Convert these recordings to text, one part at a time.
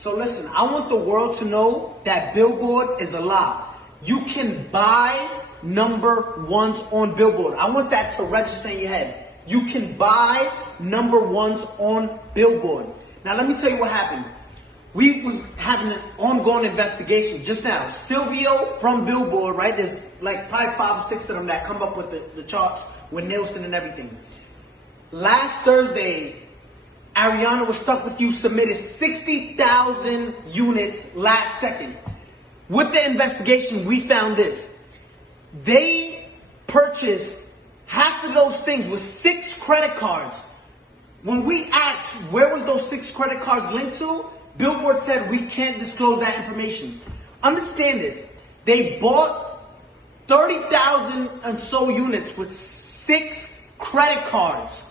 So listen, I want the world to know that Billboard is a lie. You can buy number ones on Billboard. I want that to register in your head. You can buy number ones on Billboard. Now let me tell you what happened. We was having an ongoing investigation just now. Silvio from Billboard, right? There's like probably 5 or 6 of them that come up with the charts with Nielsen and everything. Last Thursday, Ariana Was Stuck With You submitted 60,000 units last second. With the investigation, we found this. They purchased half of those things with 6 credit cards. When we asked where was those 6 credit cards linked to, Billboard said we can't disclose that information. Understand this. They bought 30,000 and so units with 6 credit cards.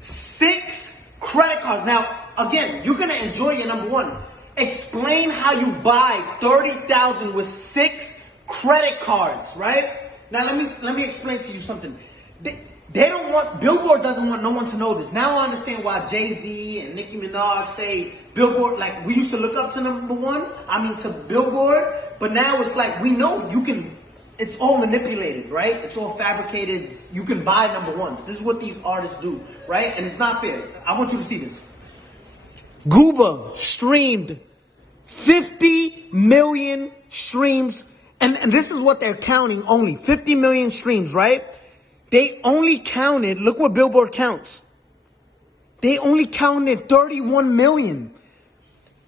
6 credit cards. Now, again, you're going to enjoy your number one. Explain how you buy 30,000 with 6 credit cards, right? Now, let me explain to you something. They don't want, Billboard doesn't want no one to know this. Now I understand why Jay-Z and Nicki Minaj say Billboard, like we used to look up to number one, to Billboard, but now it's like we know you can, it's all manipulated, right? It's all fabricated. You can buy number ones. This is what these artists do, right? And it's not fair. I want you to see this. Gooba streamed 50 million streams, and this is what they're counting only, 50 million streams, right? They only counted, look what Billboard counts. They only counted 31 million.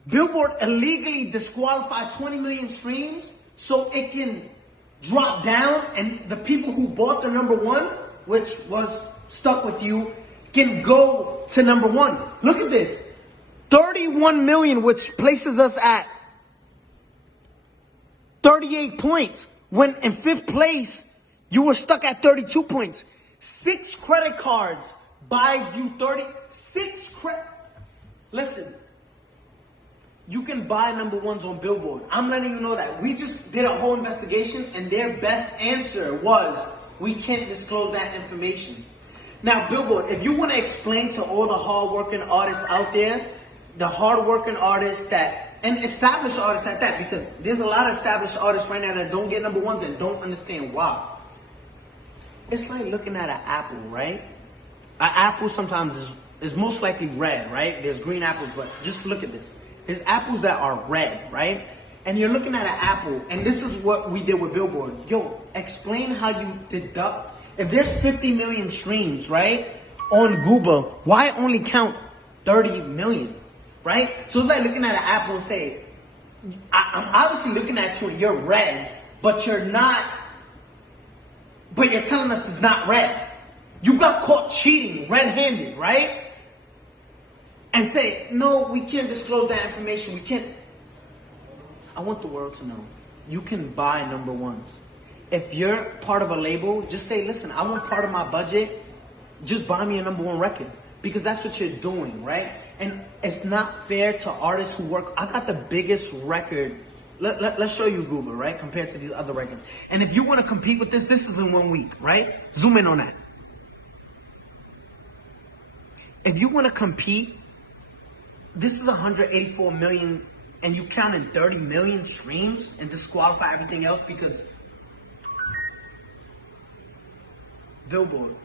Billboard illegally disqualified 20 million streams so it can drop down and the people who bought the number one, which was Stuck With You, can go to number one. Look at this. 31 million, which places us at 38 points. When in 5th place, you were stuck at 32 points. 6 credit cards buys you 36 credit. Listen, you can buy number ones on Billboard. I'm letting you know that. We just did a whole investigation and their best answer was, we can't disclose that information. Now, Billboard, if you want to explain to all the hard-working artists out there, the hard-working artists and established artists at that, because there's a lot of established artists right now that don't get number ones and don't understand why. It's like looking at an apple, right? An apple sometimes is most likely red, right? There's green apples, but just look at this. There's apples that are red, right? And you're looking at an apple, and this is what we did with Billboard. Yo, explain how you deduct. If there's 50 million streams, right, on Gooba, why only count 30 million, right? So it's like looking at an apple and say, I'm obviously looking at you and you're red, but you're not. But you're telling us it's not red. You got caught cheating red-handed, right? And say, no, we can't disclose that information. We can't. I want the world to know. You can buy number ones. If you're part of a label, just say, listen, I want part of my budget. Just buy me a number one record. Because that's what you're doing, right? And it's not fair to artists who work. I got the biggest record. Let's show you Google, right? Compared to these other records. And if you want to compete with this is in 1 week, right? Zoom in on that. If you want to compete, this is 184 million and you counted 30 million streams and disqualify everything else because Billboard.